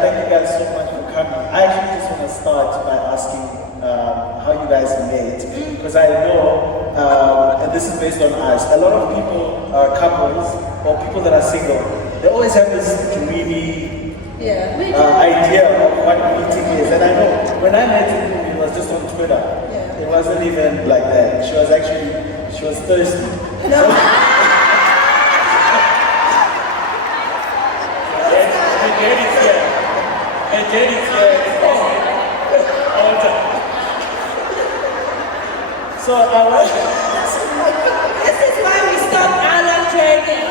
thank you guys so much for coming. I actually just want to start by asking how you guys met, because I know, and this is based on us, a lot of people, couples, or people that are single, they always have this dreamy idea of what meeting is. And I know, when I met him, it was just on Twitter. It wasn't even like that. She was thirsty. No. So I want. This is why we stopped island trading.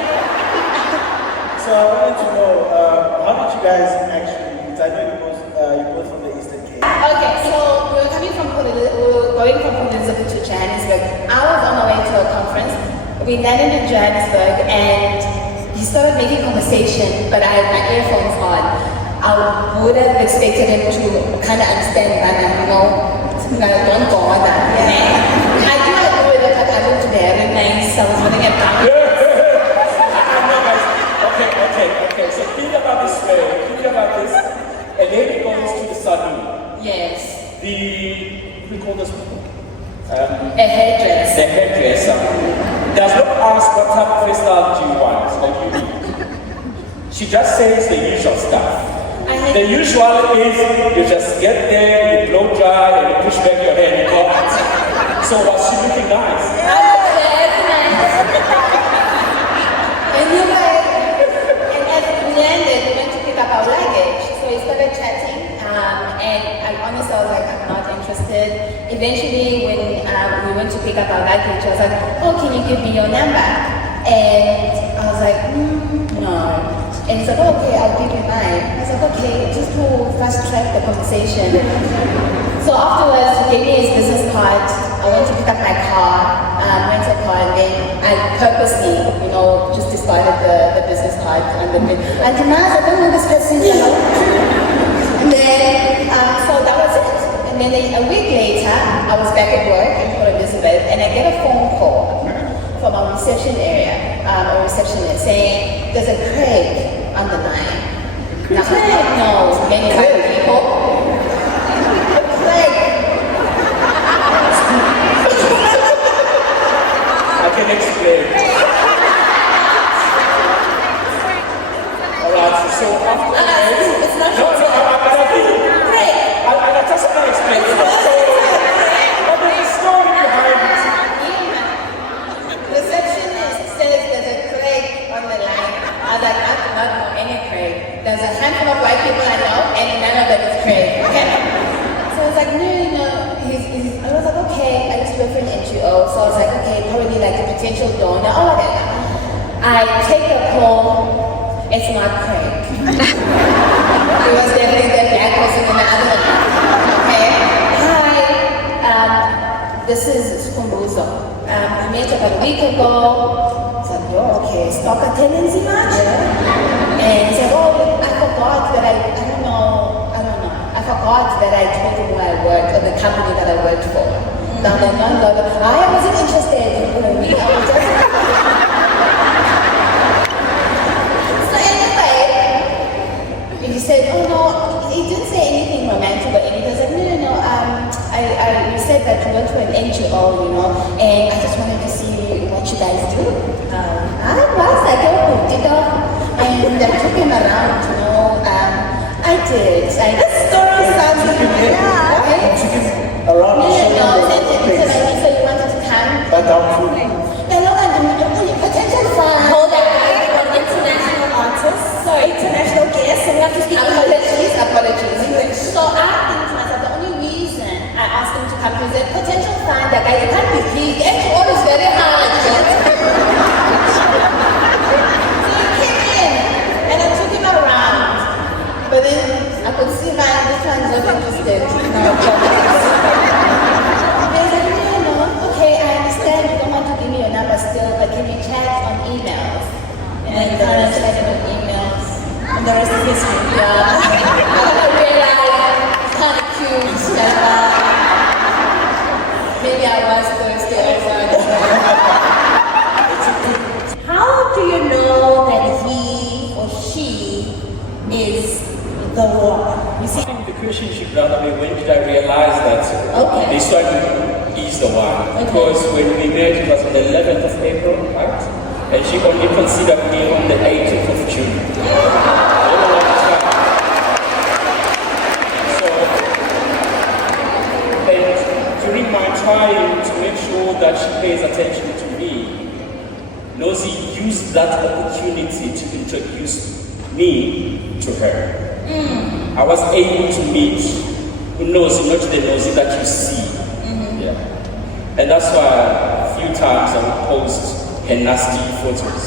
So I wanted to know, how did you guys actually meet? I know you're both from the Eastern Cape. Okay, so we were going from Elizabeth to Johannesburg. I was on my way to a conference. We landed in Johannesburg and he started making conversation, but I had my earphones on. I would have expected him to kind of understand that, don't go on that. I do agree with it, but I looked very nice. I was running it down. Okay. So think about this way. Think about this. A lady goes to the salon. Yes. We call this a hairdresser. The hairdresser does not ask what type of hairstyle do you want or you need. She just says the usual stuff. The usual is you just get there, you blow dry, and you push back your hair and you go out. So was she looking nice? Yes, nice. And as we landed, we went to pick up our luggage. So we started chatting, and I honestly was like, I'm not interested. Eventually, when we went to pick up our luggage, I was like, oh, can you give me your number? And I was like, no. And he's like, oh, okay, I'll give you mine. I was like, okay, just to fast track the conversation. So afterwards, he gave me his business card. I went to pick up my car, rental car, and then I purposely, just discarded the business card under it. And I don't know this person. And then, so that was it. And then a week later, I was back at work in Port Elizabeth, and I get a phone call from our reception area, a receptionist saying, there's a Craig on the line. Now, Craig knows many other people. Craig. I can explain. Alright, so after it's not Craig. I just want to explain the story. But there's a story behind it. Receptionist says there's a Craig on the line. I was like, I do not know any Craig. There's a handful of white people I know, and none of them is Craig. Okay? So I was like, no. I was like, okay. I used to work for an NGO, so I was like, okay, probably like a potential donor or whatever. I take the call. It's not Craig. It was definitely the black person in the other one. Okay? Hi. This is Skumbuzo. We met about a week ago. I was like, oh, okay, stalker tendency much? And he said, oh, I forgot that I don't know. I forgot that I told him where I worked, or the company that I worked for. I wasn't interested in me. I was just... So anyway, he said, oh no, he didn't say anything romantic or anything. I said, no. You said that you work for an NGO, and I just wanted to see what you guys do. I was like, oh, did and I took him around, I did. This story sounds Around so you wanted to come? But I'm food. Potential fun. Hold on. International artists. Sorry, international guests. And we have to speak apologies. So I think to myself, the only reason I asked him to come is a potential fun. That guy, you can't be big. All is very hard. So he came in, and I took him around. But then I could see this one's not interested. Okay, I understand you don't want to give me your number still, but can we chat on emails? And then I chatted on emails, and the rest is history. I realized it's kind of cute that maybe I was thirsty also. How do you know that he or she is The what? You I see? think the question should rather be, when did I realize that this one is the one? Because when we met, it was on the 11th of April, right? And she only considered me on the 18th of June. So, and during my trying to make sure that she pays attention to me, Nosy used that opportunity to introduce me to her. I was able to meet Nosy, not the Nosy that you see. Yeah. And that's why a few times I would post her nasty photos.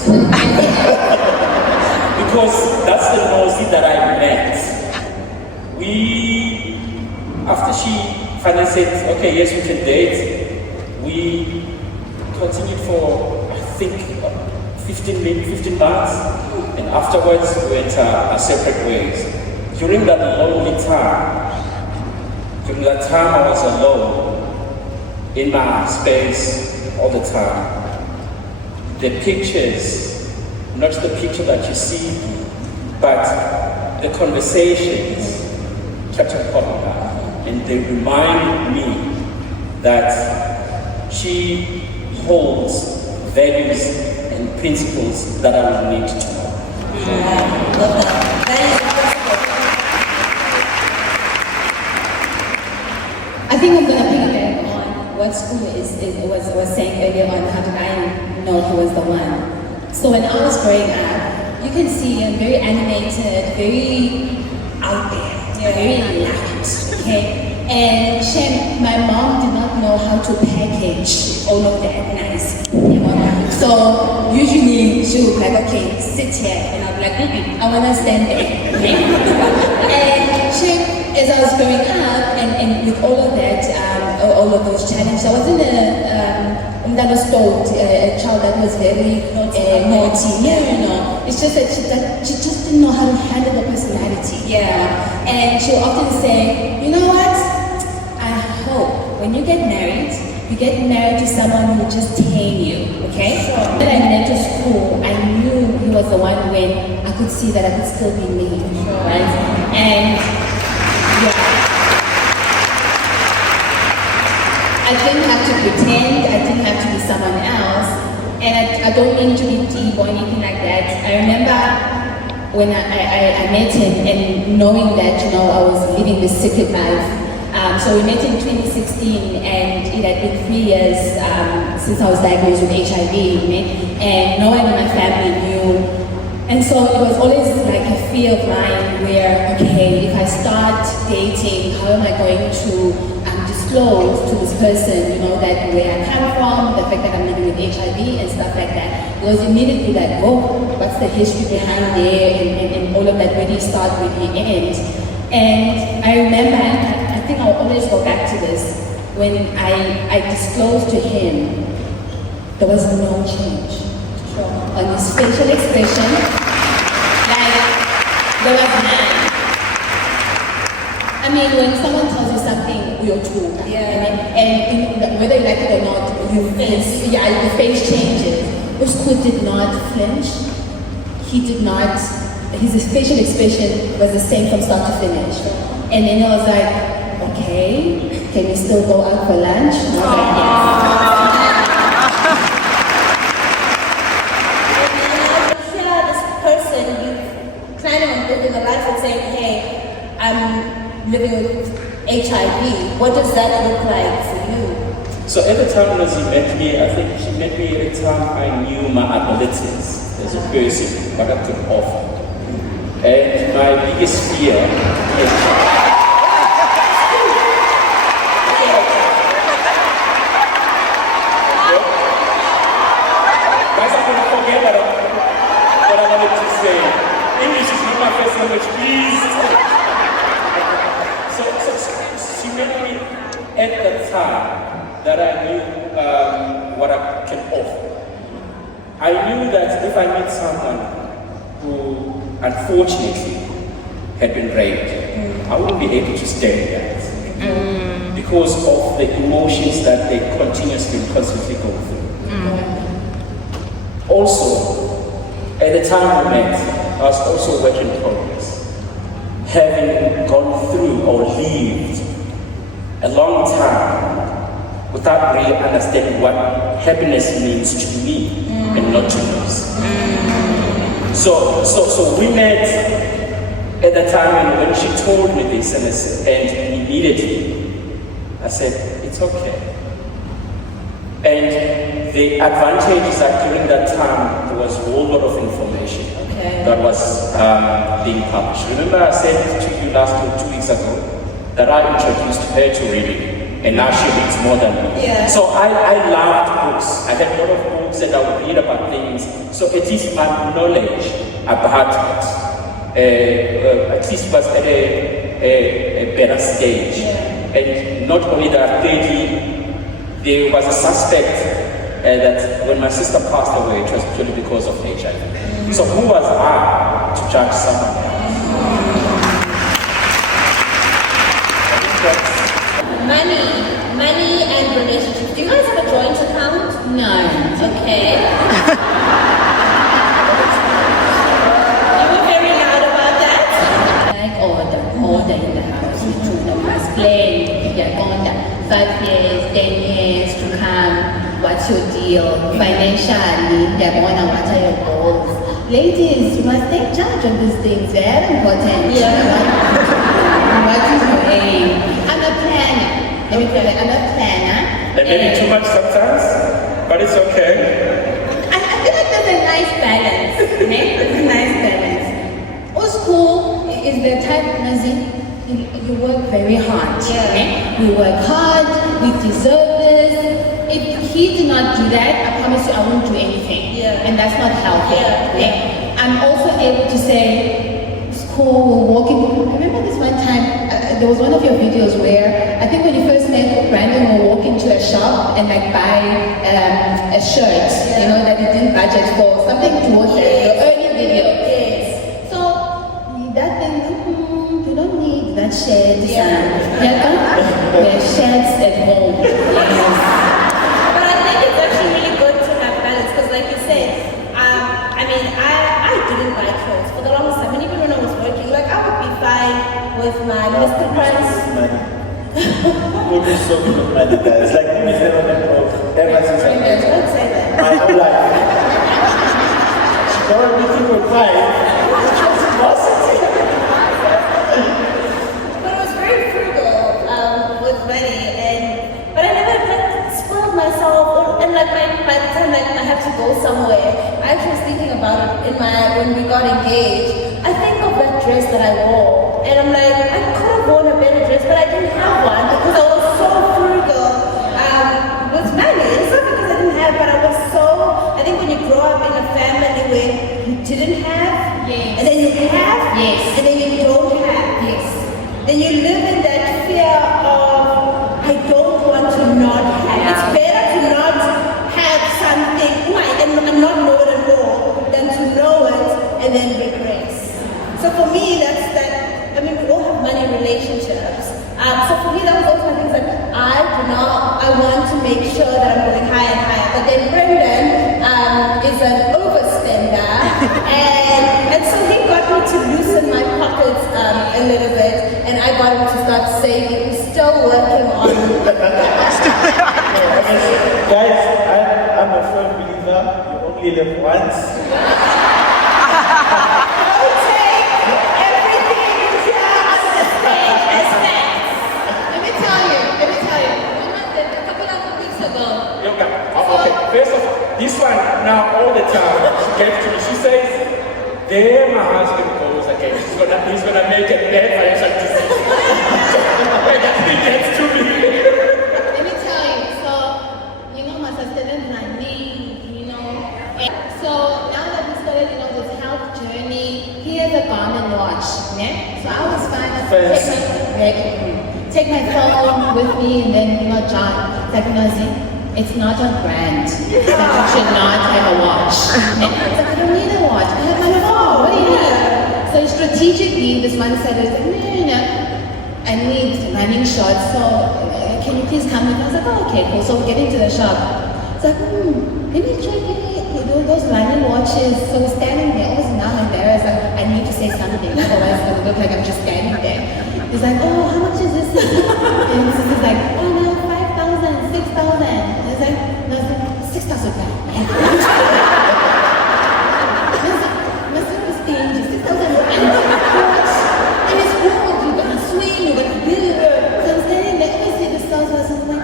Because that's the Nosy that I met. After she finally said, okay, yes, we can date, we continued for, I think, 15 months, and afterwards we went our separate ways. During that lonely time, I was alone in my space all the time. The pictures, not the picture that you see, but the conversations kept on popping up, and they remind me that she holds values and principles that I would need to know. I think I'm going to piggyback on what School was saying earlier on. How did I know he was the one? So when I was growing up, you can see I'm very animated, very out there, very loud, okay? And my mom did not know how to package all of that nice, you know? So usually she would be like, okay, sit here, and I'll be like, I want to stand there, okay? And as I was growing up, and with all of that, all of those challenges, I wasn't a child that was very naughty. Yeah, you know. It's just that she just didn't know how to handle the personality. Yeah. And she'll often say, you know what? I hope when you get married to someone who just tame you, okay? Sure. When I went to school, I knew he was the one when I could see that I could still be me, right? And I didn't have to pretend, I didn't have to be someone else, and I don't mean to be deep or anything like that. I remember when I met him and knowing that, you know, I was living this secret life. So we met in 2016, and it had been 3 years since I was diagnosed with HIV, and no one in my family knew. And so it was always like a fear of mine where, okay, if I start dating, how am I going to disclose to this person, you know, that where I come from, the fact that I'm living with HIV and stuff like that. Because immediately like, oh, what's the history behind there, and all of that, where do you start, where do you end? And I remember, I think I'll always go back to this, when I disclosed to him, there was no change on his facial expression, like there was none. I mean, when someone tells you something, you're true. Yeah. And whether you like it or not, your face changes. Usko did not flinch. He did not. His facial expression was the same from start to finish. And then I was like, okay, can we still go out for lunch? And I was like, yes. Here, this person, you kind of living a life and saying, hey, I'm living with HIV. What does that look like for you? So at the time when she met me, I think she met me at the time I knew my abilities as a person, what I could offer. And my biggest fear is guys, I'm going to forget what I wanted to say. English is not my first language, please. So she met me at the time that I knew what I can offer. I knew that if I meet someone who unfortunately had been raped, I wouldn't be able to stand that because of the emotions that they continuously and constantly go through. Also, at the time we met, I was also a work in progress. having gone through or lived a long time without really understanding what happiness means to me and not to others. So we met at the time, and when she told me this, and immediately I said, it's okay. And the advantage is that during that time, there was a whole lot of information that was being published. Remember I said to you last 2 weeks ago that I introduced her to reading, and now she reads more than me. Yeah. So I loved books. I had a lot of books and I would read about things. So at least my knowledge about it, at least was at a better stage. Yeah. And not only that, thirdly, there was a suspect that when my sister passed away, it was purely because of HIV. So who was I to judge someone else? I think that's Money and relationships. Do you guys have a joint account? No. Okay. You were very loud about that. Like order in the house, we took the past plan, they're gone 5 years, 10 years to come. What's your deal? Financially, they're going on what are your goals? Ladies, you must take charge of these things, very important. What is your aim? I'm a planner. Let me tell you, I'm a planner. and maybe too much sometimes, but it's okay. I feel like there's a nice balance. There's a nice balance. Old school is the type, Nazi, you work very hard. Yeah. We work hard, we deserve this. If he did not do that, I promise you I won't do anything. Yeah. And that's not healthy. Yeah. I'm also able to say, school, walking. Remember this one time, there was one of your videos where I think when you first met Brandon, we'll walk into a shop and like buy a shirt, you know, that you didn't budget for, something towards that, your early video. Yes. So that thing, you don't need that shirt. Yeah. There's shirts at home. Yes. But I think it's actually really good to have balance because, like you said, I didn't buy clothes for the longest time. And even when I was working, like I would be fine with my Mr. Price. Would be so good with money, guys. Like, who is never been broke ever since I met her. Don't say that. My whole life. She got me to five. But I was very frugal with money, but I never spoiled myself. And like by the time like I have to go somewhere, I actually was thinking about it when we got engaged. I think of that dress that I wore, and I'm like, I could have worn a better dress, but I didn't have one because I was so frugal with money. It's not because I didn't have, but I was so. I think when you grow up in a family where you didn't have, Yes. and then you have, Yes. and then you don't have, Yes. then you live in that fear of, I don't want to not have. It's better to not have something, and not know it at all, than to know it and then regret. So for me, that's that. I mean, we all have money relationships. So for me, that was also my things that I want to make sure that I'm going higher and higher. But then Brendan is an overspender, and so he got me to loosen my pockets a little bit, and I got him to start saving. We're still working on. Guys, I'm a firm believer. You only live once. Don't take everything you hear on the stage as facts. Let me tell you. Remember a couple of weeks ago, Okay, first of all, this one now all the time she gets to me. She says, "There, my husband goes again. He's gonna make a bad financial decision." When that thing gets to me. let me tell you, so, my sustenance money, and so now that we started, this health journey, he has a Garmin watch, né? So I was fine. Take my phone with me, and then, John, it's like, it's not a brand. You should not have a watch. And it's like, I don't need a watch. I have my phone. What do you need? So strategically, this one said, no. I need running shorts. So can you please come with? I was like, oh, okay, cool. So we get into the shop. It's like, maybe try those running watches. So we're standing there. I was now embarrassed. Like, I need to say something. Otherwise, it will look like I'm just standing He's like, oh, how much is this? And he's like, oh no, 5,000, 6,000. And he's like, no, it's like 6,000 back. My son was stingy, 6,000 back. And it's cool, you're gonna swing, you're gonna build. So I'm standing there, and I see the stars, and I'm like,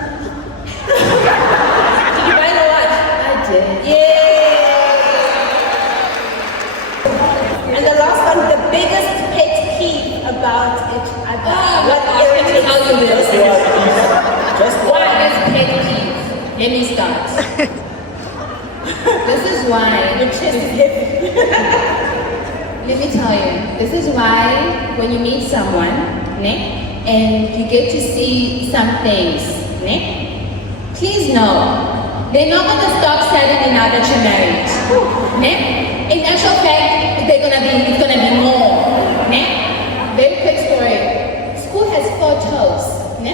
did you buy the watch? I did. And the last one, the biggest pet peeve about it. What irritates you? Just What is pet peeve? Let me start. This is why. Your chest is heavy. Let me tell you. This is why when you meet someone, ne, and you get to see some things, ne, please know they're not going to stop selling now that you're married. Ne? In actual fact, it's gonna be more. Ne? Very quick story. School has 4 toes. Ne?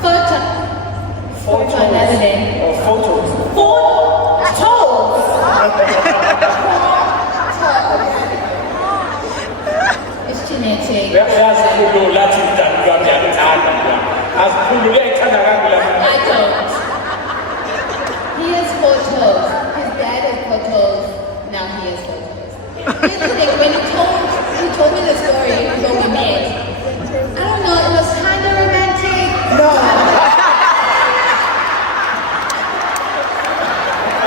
4 toes. 4 toes. Another day. Or photos. 4 toes. It's genetic. I don't. He has 4 toes. His dad has 4 toes. Now he has 4 toes. Here's the thing, when he told me the story when we met, I don't know, it was kind of romantic. No.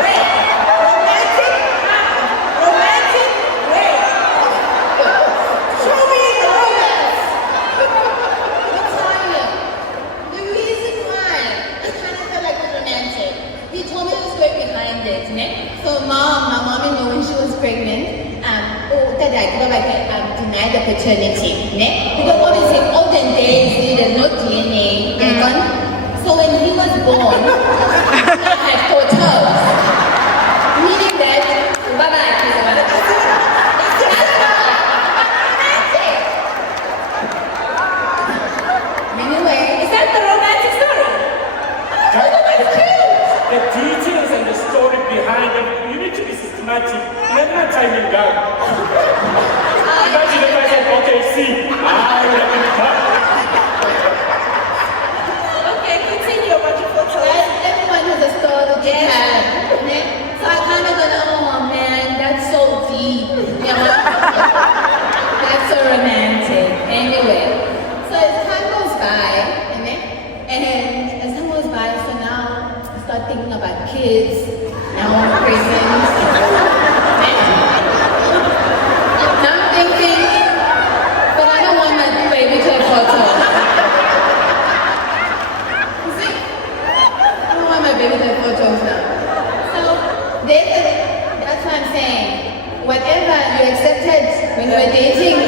Wait, romantic, wait. Show me the romance. Let me tell you, the reason why I kind of felt like it was romantic, he told me the story behind it, ne? So my mom knew when she was pregnant, deny the paternity, ne? Because obviously olden days there's no DNA, so when he was born, he had 4 toes, meaning that bye-bye, he's a mother. Anyway, Is that the romantic story? The details and the story behind it, you need to be systematic. Never timing down. Imagine if I said, okay, see, Okay, continue about your photos. everyone has a story to tell, ne? So I kind of go, oh man, that's so deep, you know? That's so romantic. Anyway, so as time goes by, ne? And as time goes by, so now I start thinking about kids, now I'm pregnant. Now I'm thinking, but I don't want my baby to have 4 toes. See? I don't want my baby to have 4 toes now. So that's what I'm saying. Whatever you accepted when you were dating,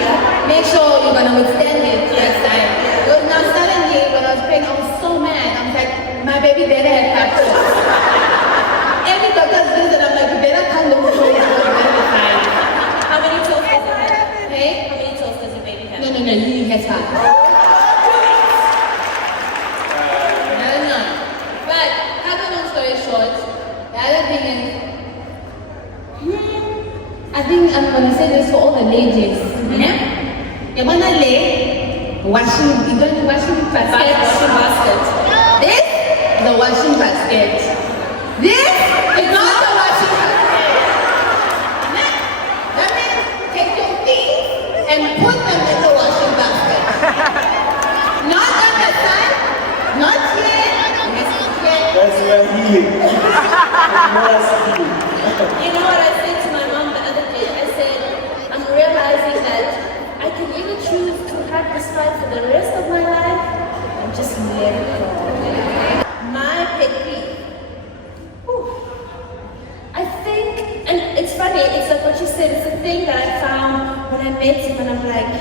make sure you're gonna withstand it next time. Because now suddenly when I was pregnant, I was so mad. I was like, my baby better have 5 toes. Every doctor's visit, I'm like, you better come look for it. How many toes does it have? Hey? How many toes does your baby have? No, he has 5. No. But, cut a long story short, the other thing is, I think I'm going to say this for all the ladies. You're going to lay washing basket. This is the washing basket. This is not the washing basket. That means take your things and put them in the washing basket. Not on the side, not here, not here. That's your healing. That's healing. You know what I said to my mom the other day? I said, I'm realizing that I can either choose to have this fight for the rest of my life or just let it go. My pet peeve. I think, and it's funny, it's like what you said, it's a thing that I found when I met him and I'm like,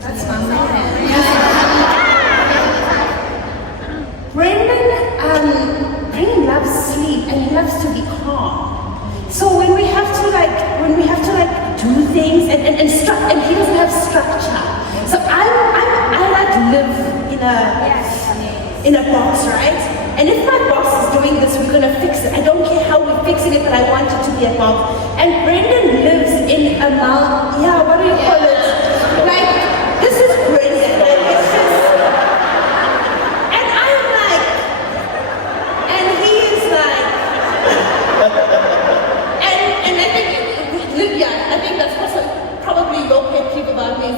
that's my man. Brendan loves sleep and he loves to be calm. So when we have to do things and he doesn't have structure. So I like to live in a box, right? And if my boss is doing this, we're gonna fix it. I don't care how we're fixing it, but I want it to be a box. And Brendan lives in a what do you call it? Like, this is Brendan.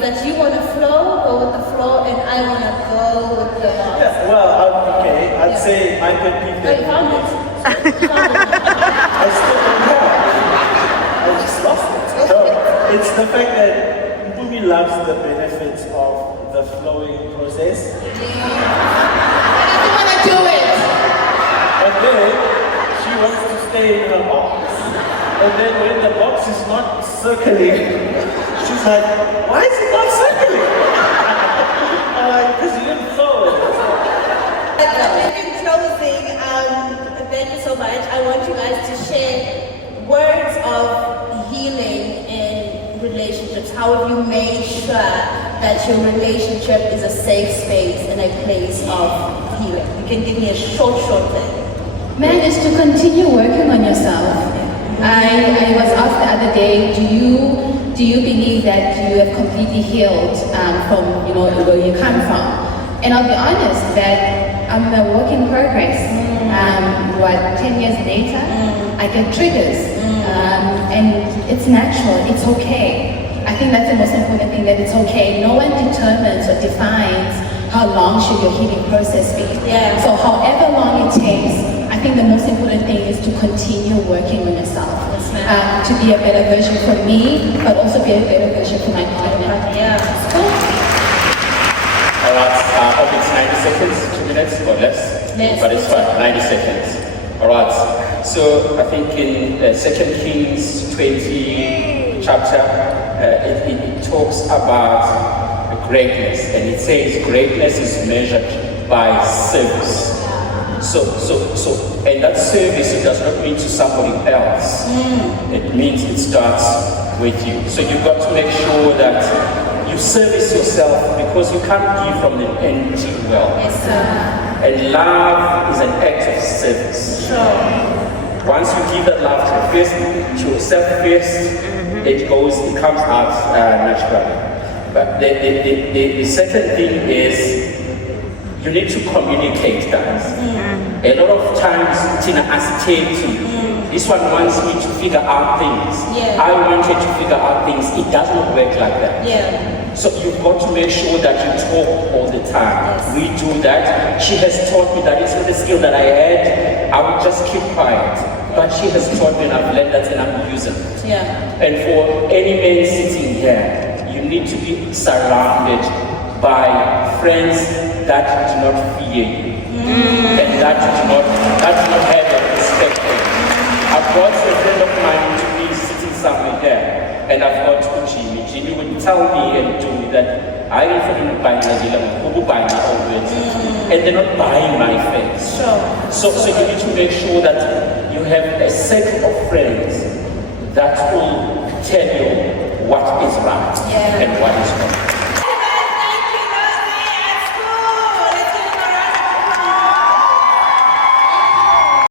that you want to go with the flow, and I want to go with the box. Yeah, well, okay, I'd say my pet peeve. Oh, you found it. I still don't have it. I just lost it. No, it's the fact that Mpumi loves the benefits of the flowing process. I don't want to do it. But then she wants to stay in her box. And then when the box is not circling, she's like, why is it not circling? I'm like, because you didn't flow. In closing, thank you so much. I want you guys to share words of healing in relationships. How have you made sure that your relationship is a safe space and a place of healing? You can give me a short thing. Man, is to continue working on yourself. I was asked the other day, do you believe that you have completely healed from where you come from? And I'll be honest that I'm a work in progress. 10 years later, I get triggers, and it's natural. It's okay. I think that's the most important thing, that it's okay. No one determines or defines how long should your healing process be. Yeah. So however long it takes, I think the most important thing is to continue working on yourself. To be a better version for me, but also be a better version for my partner. Yeah. Cool. All right, I hope it's 90 seconds, 2 minutes or less, but it's fine, 90 seconds. All right, so I think in 2 Kings 20 chapter, it talks about greatness, and it says greatness is measured by service. And that service, it does not mean to somebody else. It means it starts with you. So you've got to make sure that you service yourself, because you can't give from an empty well. Yes, sir. And love is an act of service. Sure. Once you give that love to yourself first, it comes out naturally. But the second thing is, you need to communicate that. A lot of times, Tina hesitates. This one wants me to figure out things. Yeah. I wanted to figure out things. It does not work like that. Yeah. So you've got to make sure that you talk all the time. Yes. We do that. She has taught me that it's not a skill that I had. I would just keep quiet. But she has taught me, and I've learned that, and I'm using it. Yeah. And for any man sitting here, you need to be surrounded by friends that do not fear you, and that do not have your perspective. I've got a friend of mine to be sitting somewhere there, and I've got Jimmy. Jimmy would tell me and do me that I am buying already, and they're not buying my face. Sure. So you need to make sure that you have a set of friends that will tell you what is right and what is wrong.